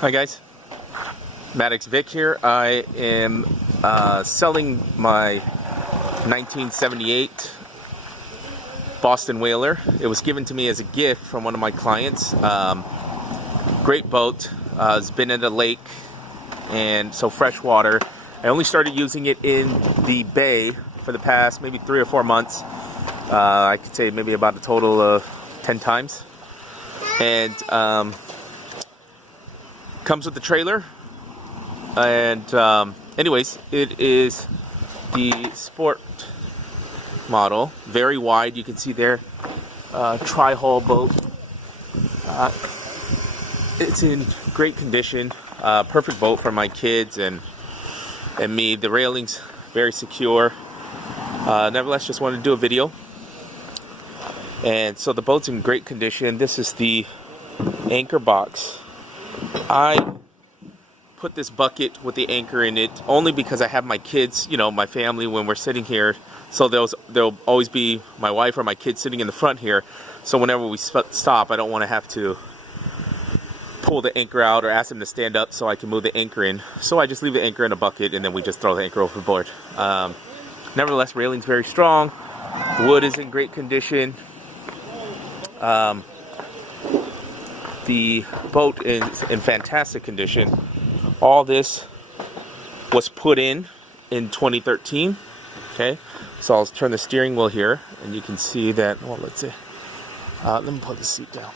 Hi guys, Maddox Vic here. I am selling my 1978 Boston Whaler. It was given to me as a gift from one of my clients. Great boat. It's been in the lake, and so fresh water. I only started using it in the bay for the past maybe 3 or 4 months. I could say maybe about a total of 10 times. And comes with the trailer, and anyways, it is the sport model, very wide. You can see there, tri-hull boat. It's in great condition, perfect boat for my kids and me. The railings very secure. Nevertheless, just wanted to do a video. And so the boat's in great condition. This is the anchor box. I put this bucket with the anchor in it only because I have my kids, you know, my family when we're sitting here. So there'll always be my wife or my kids sitting in the front here. So whenever we stop, I don't want to have to pull the anchor out or ask them to stand up so I can move the anchor in. So I just leave the anchor in a bucket and then we just throw the anchor overboard. Nevertheless, railing's very strong. Wood is in great condition. The boat is in fantastic condition. All this was put in 2013. Okay, so I'll turn the steering wheel here, and you can see that. Well, let's see. Let me put the seat down.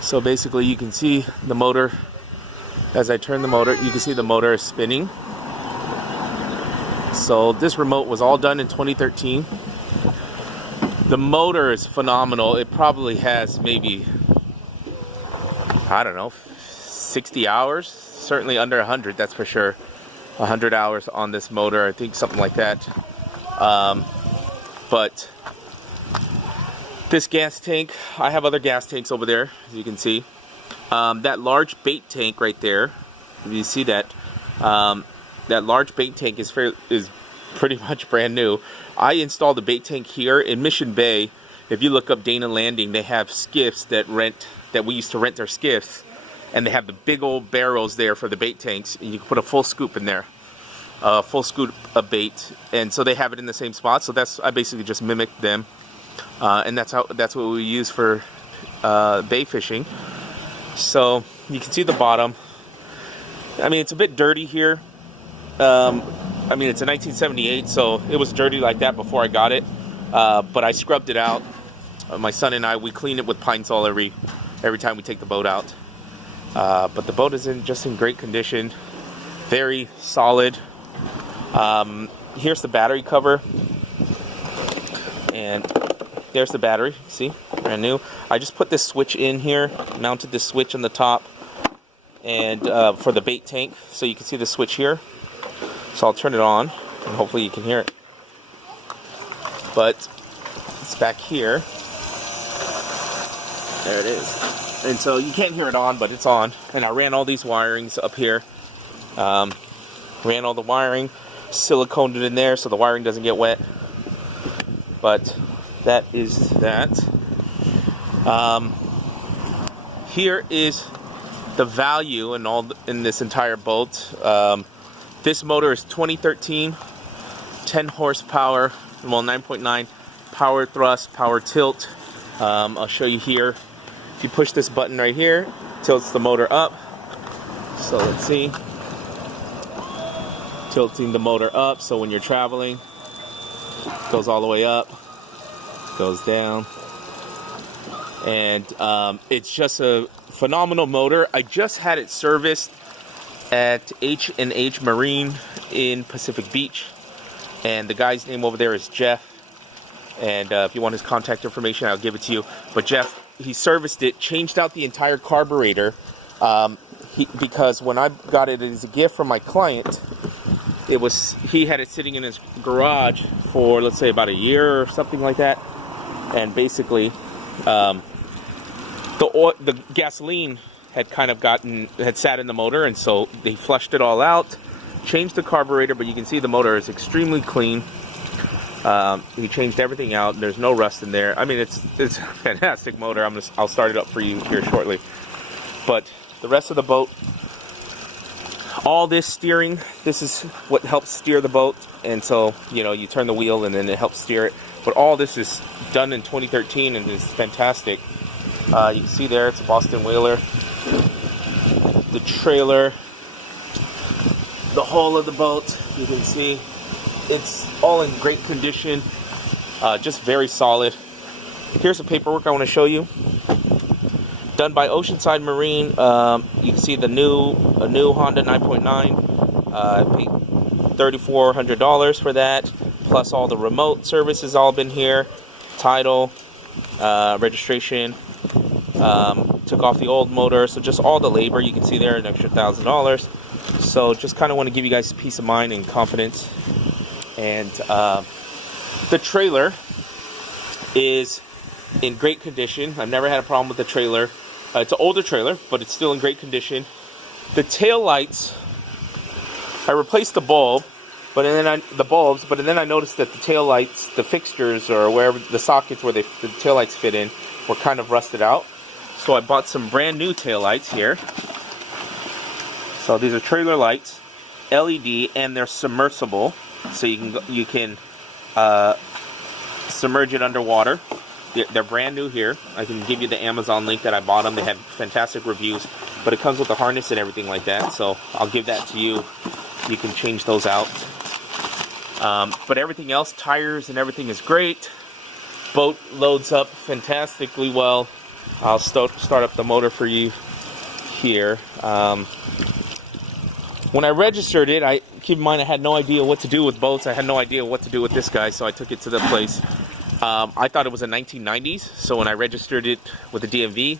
So basically, you can see the motor. As I turn the motor, you can see the motor is spinning. So this remote was all done in 2013. The motor is phenomenal. It probably has maybe, I don't know, 60 hours. Certainly under 100, that's for sure. 100 hours on this motor, I think, something like that. But this gas tank, I have other gas tanks over there, as you can see. That large bait tank right there, if you see that, that large bait tank is pretty much brand new. I installed the bait tank here in Mission Bay. If you look up Dana Landing, they have skiffs that we used to rent their skiffs, and they have the big old barrels there for the bait tanks. And you can put a full scoop in there, full scoop of bait, and so they have it in the same spot. So I basically just mimicked them, and that's what we use for bay fishing. So you can see the bottom. I mean, it's a bit dirty here. I mean, it's a 1978, so it was dirty like that before I got it. But I scrubbed it out. My son and I, we clean it with Pine Sol every time we take the boat out. But the boat is just in great condition, very solid. Here's the battery cover, and there's the battery. See, brand new. I just put this switch in here, mounted this switch on the top, and for the bait tank, so you can see the switch here. So I'll turn it on, and hopefully you can hear it. But it's back here. There it is. And so you can't hear it on, but it's on. And I ran all these wirings up here. Ran all the wiring, siliconed it in there so the wiring doesn't get wet. But that is that. Here is the value in this entire boat. This motor is 2013, 10 horsepower, well 9.9 power thrust, power tilt. I'll show you here. If you push this button right here, it tilts the motor up. So let's see. Tilting the motor up, so when you're traveling, it goes all the way up, goes down. And it's just a phenomenal motor. I just had it serviced at H&H Marine in Pacific Beach, and the guy's name over there is Jeff, and if you want his contact information, I'll give it to you. But Jeff, he serviced it, changed out the entire carburetor, because when I got it as a gift from my client, he had it sitting in his garage for, let's say, about a year or something like that, and basically the gasoline had sat in the motor, and so they flushed it all out, changed the carburetor, but you can see the motor is extremely clean. He changed everything out. There's no rust in there. I mean, it's a fantastic motor. I'll start it up for you here shortly. But the rest of the boat, all this steering, this is what helps steer the boat. And so, you know, you turn the wheel and then it helps steer it. But all this is done in 2013 and is fantastic. You can see there, it's a Boston Whaler. The trailer, the hull of the boat, you can see it's all in great condition, just very solid. Here's the paperwork I want to show you, done by Oceanside Marine. You can see a new Honda 9.9. I paid $3,400 for that, plus all the remote services all been here, title, registration. Took off the old motor, so just all the labor, you can see there, an extra $1,000. So just kind of want to give you guys peace of mind and confidence. And the trailer is in great condition. I've never had a problem with the trailer. It's an older trailer, but it's still in great condition. The tail lights, I replaced the bulb, but then I noticed that the tail lights, the fixtures or wherever the sockets where the tail lights fit in, were kind of rusted out. So I bought some brand new tail lights here. So these are trailer lights, LED, and they're submersible, so you can submerge it underwater. They're brand new here. I can give you the Amazon link that I bought them. They have fantastic reviews, but it comes with a harness and everything like that. So I'll give that to you. You can change those out. But everything else, tires and everything is great. Boat loads up fantastically well. I'll start up the motor for you here. When I registered it, keep in mind I had no idea what to do with boats. I had no idea what to do with this guy, so I took it to the place. I thought it was a 1990s, so when I registered it with the DMV,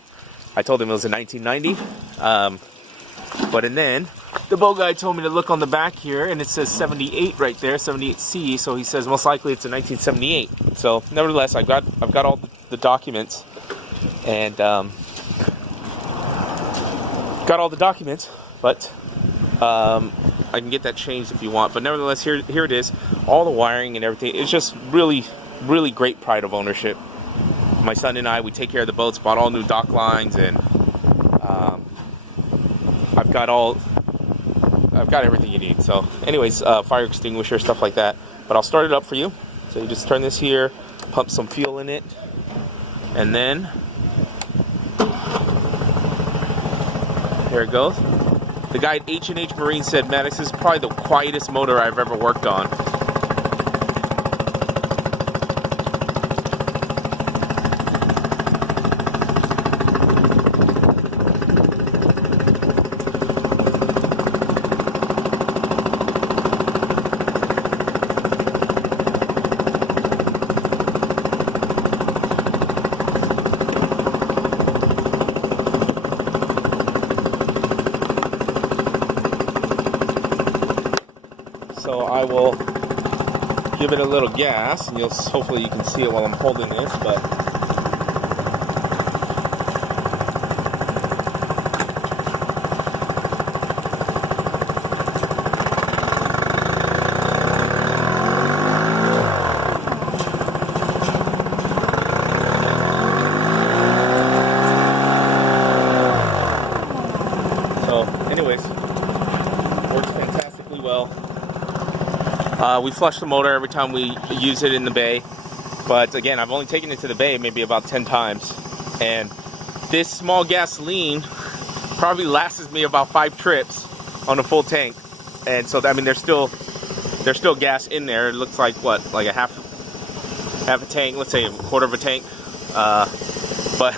I told him it was a 1990. And then the boat guy told me to look on the back here, and it says 78 right there, 78C. So he says most likely it's a 1978. So nevertheless, I've got all the documents, and got all the documents, but I can get that changed if you want. But nevertheless, here it is, all the wiring and everything. It's just really great pride of ownership. My son and I, we take care of the boats, bought all new dock lines, and I've got everything you need. So anyways, fire extinguisher, stuff like that. But I'll start it up for you. So you just turn this here, pump some fuel in it, and then here it goes. The guy at H&H Marine said, "Man, this is probably the quietest motor I've ever worked on." So I will give it a little gas, and hopefully you can see it while I'm holding this, but so anyways, works fantastically well. We flush the motor every time we use it in the bay, but again, I've only taken it to the bay maybe about 10 times, and this small gasoline probably lasts me about 5 trips on a full tank. And so I mean, there's still gas in there. It looks like what, like a half a tank, let's say a quarter of a tank, but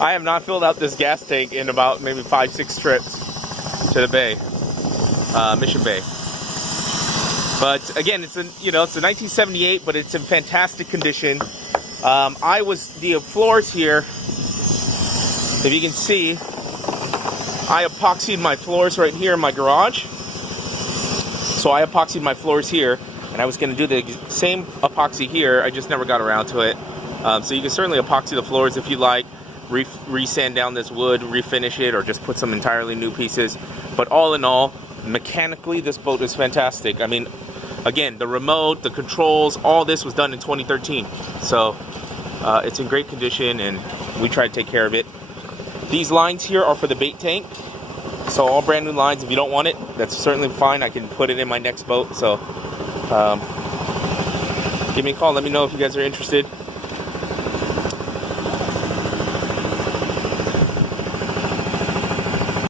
I have not filled out this gas tank in about maybe 5-6 trips to the bay, Mission Bay. But again, it's a 1978, but it's in fantastic condition. The floors here, if you can see, I epoxied my floors right here in my garage. So I epoxied my floors here, and I was going to do the same epoxy here. I just never got around to it. So you can certainly epoxy the floors if you like, re-sand down this wood, refinish it, or just put some entirely new pieces. But all in all, mechanically, this boat is fantastic. I mean, again, the remote, the controls, all this was done in 2013. So it's in great condition, and we try to take care of it. These lines here are for the bait tank. So all brand new lines. If you don't want it, that's certainly fine. I can put it in my next boat. So give me a call. Let me know if you guys are interested.